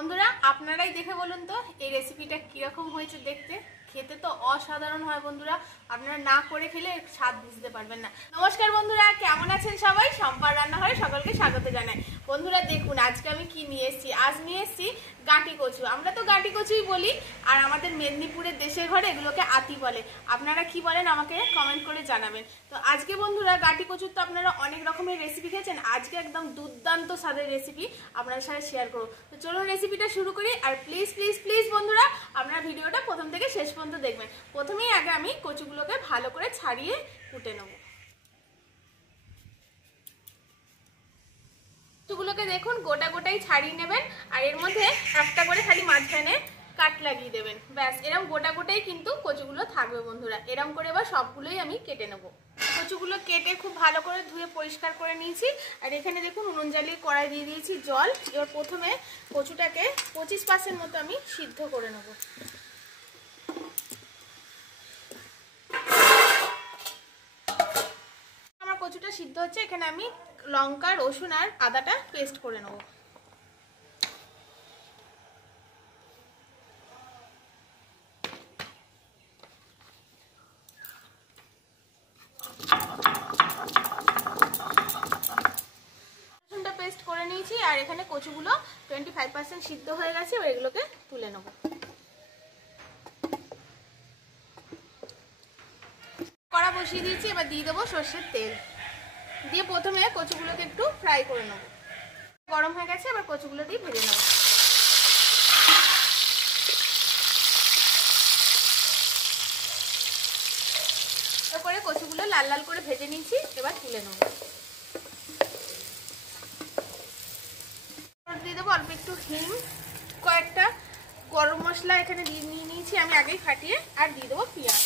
বন্ধুরা আপনারাই দেখে বলুন তো এই রেসিপিটা কিরকম হয়েছে দেখতে। খেতে তো অসাধারণ হয় বন্ধুরা, আপনারা না করে খেলে স্বাদ বুঝতে পারবেন না। নমস্কার বন্ধুরা, কেমন আছেন সবাই? সম্পার রান্নাঘরে সকলকে স্বাগত জানাই। বন্ধুরা দেখুন আজকে আমি কি নিয়ে এসেছি। আজ নিয়ে এসেছি গাঁটি কচু। আমরা তো গাঁটি কচুই বলি, আর আমাদের মেদিনীপুরের দেশের ঘরে এগুলোকে আতি বলে। আপনারা কি বলেন আমাকে কমেন্ট করে জানাবেন। তো আজকে বন্ধুরা গাঁটি কচুর তো আপনারা অনেক রকমের রেসিপি খেয়েছেন, আজকে একদম দুর্দান্ত স্বাদের রেসিপি আপনাদের সাথে শেয়ার করব। তো চলুন রেসিপিটা শুরু করি। আর প্লিজ প্লিজ প্লিজ বন্ধুরা আপনারা ভিডিওটা প্রথম থেকে শেষ পর্যন্ত দেখবেন। প্রথমেই আগে আমি কচুগুলোকে ভালো করে ছাড়িয়ে কুটে নেব। কচুগুলোকে দেখুন গোটা গোটাই ছাড়িয়ে নেবেন, আর এর মধ্যে একটা করে খালি মাঝখানে কাট লাগিয়ে দেবেন। ব্যাস, এরকম গোটা গোটাই কিন্তু কচুগুলো থাকবে বন্ধুরা। এরকম করে এবার সবগুলোই আমি কেটে নেব। কচুগুলো কেটে খুব ভালো করে ধুয়ে পরিষ্কার করে নিয়েছি। আর এখানে দেখুন উনুন জ্বালিয়ে কড়াই দিয়ে দিয়েছি জল। এবার প্রথমে কচুটাকে 25% মতো আমি সিদ্ধ করে নেব। আমার কচুটা সিদ্ধ হচ্ছে, এখানে আমি লঙ্কা, রসুন আর আদাটা পেস্ট করে নেব। রসুনটা পেস্ট করে নিয়েছি, আর এখানে কচুগুলো 25% সিদ্ধ হয়ে গেছে। এবার এগুলোকে তুলে নেব। কড়া বসিয়ে দিয়েছি, এবার দিয়ে দেবো সর্ষের তেল। দিয়ে প্রথমে কচুগুলোকে একটু ফ্রাই করে নেব। গরম হয়ে গেছে, এবার কচুগুলো দিয়ে ভেজে নেব। তারপরে কচুগুলো লাল লাল করে ভেজে নিয়েছি, এবার তুলে নেব। দিয়ে দেবো অল্প একটু হিং, কয়েকটা গরম মশলা এখানে দিয়ে নিয়েছি আমি আগেই ফাটিয়ে, আর দিয়ে দেবো পেঁয়াজ।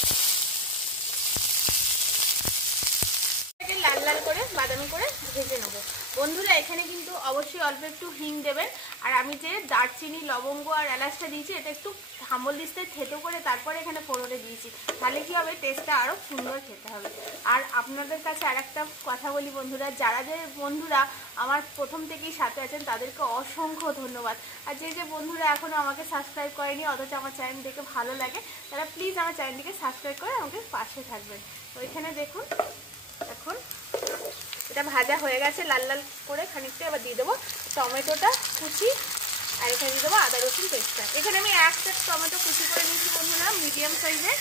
লাল লাল করে বাদামি করে ভেজে নেবো বন্ধুরা। এখানে কিন্তু অবশ্যই অল্প একটু হিং দেবেন। আর আমি যে দারচিনি, লবঙ্গ আর এলাচটা দিয়েছি, এটা একটু হামল দিস্তে থেতো করে তারপরে এখানে ফোড়নে দিয়েছি। তাহলে কি হবে, টেস্টটা আরও সুন্দর খেতে হবে। আর আপনাদের কাছে আর একটা কথা বলি বন্ধুরা, যারা যে বন্ধুরা আমার প্রথম থেকেই সাথে আছেন তাদেরকে অসংখ্য ধন্যবাদ। আর যে যে বন্ধুরা এখনও আমাকে সাবস্ক্রাইব করেনি অথচ আমার চ্যানেল দেখে ভালো লাগে, তারা প্লিজ আমার চ্যানেলটিকে সাবস্ক্রাইব করে আমাকে পাশে থাকবেন। তো এখানে দেখুন এখন এটা ভাজা হয়ে গেছে লাল লাল করে খানিকটা। এবার দিয়ে দেবো টমেটোটা কুচি, আর এখানে দিয়ে দেবো আদা রসুন পেস্টটা। এখানে আমি একটা টমেটো কুচি করে নিয়েছি বন্ধুরা, মিডিয়াম সাইজে।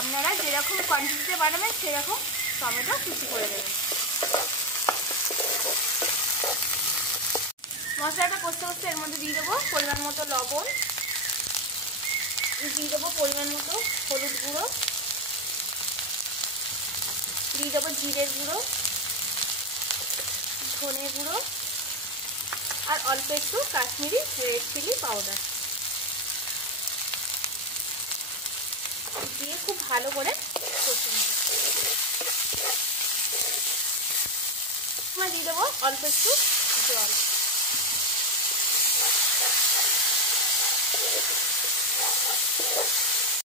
আপনারা যেরকম কোয়ান্টিটিতে বানাবেন সেরকম টমেটো কুচি করে দেবেন। মশলাটা কষতে কষতে এর মধ্যে দিয়ে দেবো পরিমাণ মতো লবণ, দিয়ে দেবো পরিমাণ মতো হলুদ গুঁড়ো, দিয়ে দেবো জিরের গুঁড়ো, ধনে গুঁড়ো, আর অল্প একটু কাশ্মীরি রেড চিলি পাউডার দিয়ে খুব ভালো করে কষে নেব। দিয়ে দেবো অল্প একটু জল।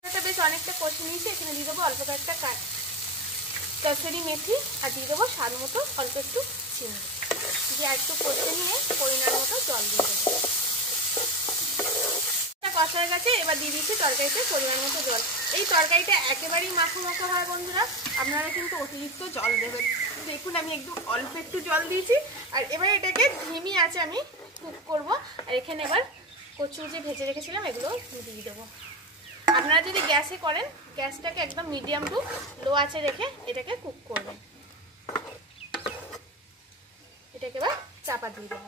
এটা বেশ অনেকটা কষে নিয়েছি। এখানে দিয়ে দেবো অল্প কয়েকটা কাসুরি মেথি, আর দিয়ে দেবো স্বাদ মতো অল্প একটু চিনি দিয়ে একটু কষে নিয়ে পরিমাণ মতো জল দিয়ে দেবো। কষা হয়ে গেছে, এবার দিয়ে দিচ্ছি তরকারিতে পরিমাণ মতো জল। এই তরকারিটা একেবারেই মাখো মাখো হয় বন্ধুরা, আপনারা কিন্তু অতিরিক্ত জল দেবেন। দেখুন আমি একদম অল্প একটু জল দিয়েছি। আর এবার এটাকে ধিমি আঁচে আমি কুক করব। আর এখানে এবার কচু যে ভেজে রেখেছিলাম এগুলো দিয়ে দেবো। আপনারা যদি গ্যাসে করেন, গ্যাসটাকে একদম মিডিয়াম টু লো আঁচে রেখে এটাকে কুক করবেন। এটাকে এবার চাপা দিয়ে দেবো।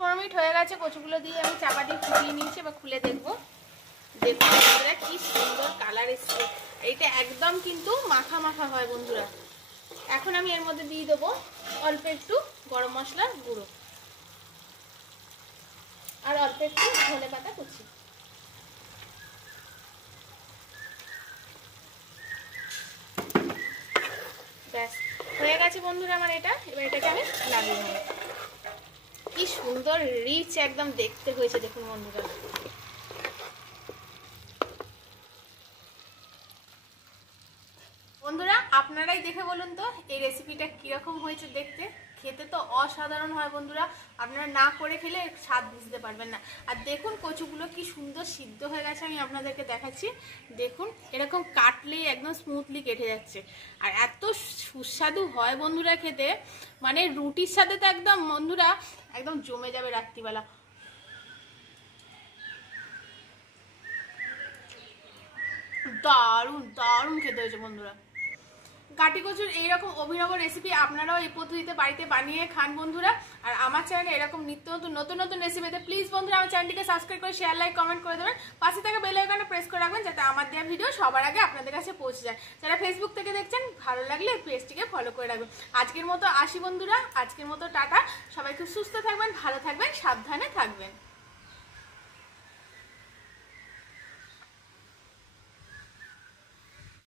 15 মিনিট হয়ে গেছে, কচুগুলো দিয়ে আমি চাপা দিয়ে ফুটিয়ে নিয়েছি। এবার খুলে দেখবো। দেখুন বন্ধুরা কি সুন্দর কালার এসছে। এইটা একদম কিন্তু মাখা মাখা হয় বন্ধুরা। এখন আমি এর মধ্যে দিয়ে দেবো অল্প একটু গরম মশলার গুঁড়ো, আর অল্প একটু ধনে পাতা কুচি। ব্যাস হয়ে গেছে বন্ধুরা আমার এটা। এবার এটাকে আমি লাগিয়ে নেব। কি সুন্দর রিচ একদম দেখতে হয়েছে দেখুন বন্ধুরা। বন্ধুরা আপনারাই দেখে বলুন তো এই রেসিপিটা কিরকম হয়েছে দেখতে। খেতে তো অসাধারণ হয় বন্ধুরা, আপনারা না করে খেলে স্বাদ বুঝতে পারবেন না। আর দেখুন কচুগুলো কি সুন্দর সিদ্ধ হয়ে গেছে, আমি আপনাদেরকে দেখাচ্ছি। দেখুন এরকম কাটলেই একদম স্মুথলি কেটে যাচ্ছে, আর এত সুস্বাদু হয় বন্ধুরা খেতে, মানে রুটির সাথে তো একদম বন্ধুরা একদম জমে যাবে রাত্রিবেলা। দারুণ দারুণ খেতে হয়েছে বন্ধুরা। কাটি কচুর এইরকম অভিনব রেসিপি আপনারাও এই পদ্ধতিতে বাড়িতে বানিয়ে খান বন্ধুরা। আর আমার চ্যানেলে এরকম নিত্য নতুন নতুন রেসিপিতে প্লিজ বন্ধুরা আমার চ্যানেলটিকে সাবস্ক্রাইব করে শেয়ার লাইক কমেন্ট করে দেবেন, পাশে থাকা বেল আইকনে প্রেস করে রাখবেন যাতে আমার দেওয়া ভিডিও সবার আগে আপনাদের কাছে পৌঁছে যায়। যারা ফেসবুক থেকে দেখছেন ভালো লাগলে পেজটিকে ফলো করে রাখবেন। আজকের মতো আসি বন্ধুরা, আজকের মতো টাটা, সবাই খুব সুস্থ থাকবেন, ভালো থাকবেন, সাবধানে থাকবেন।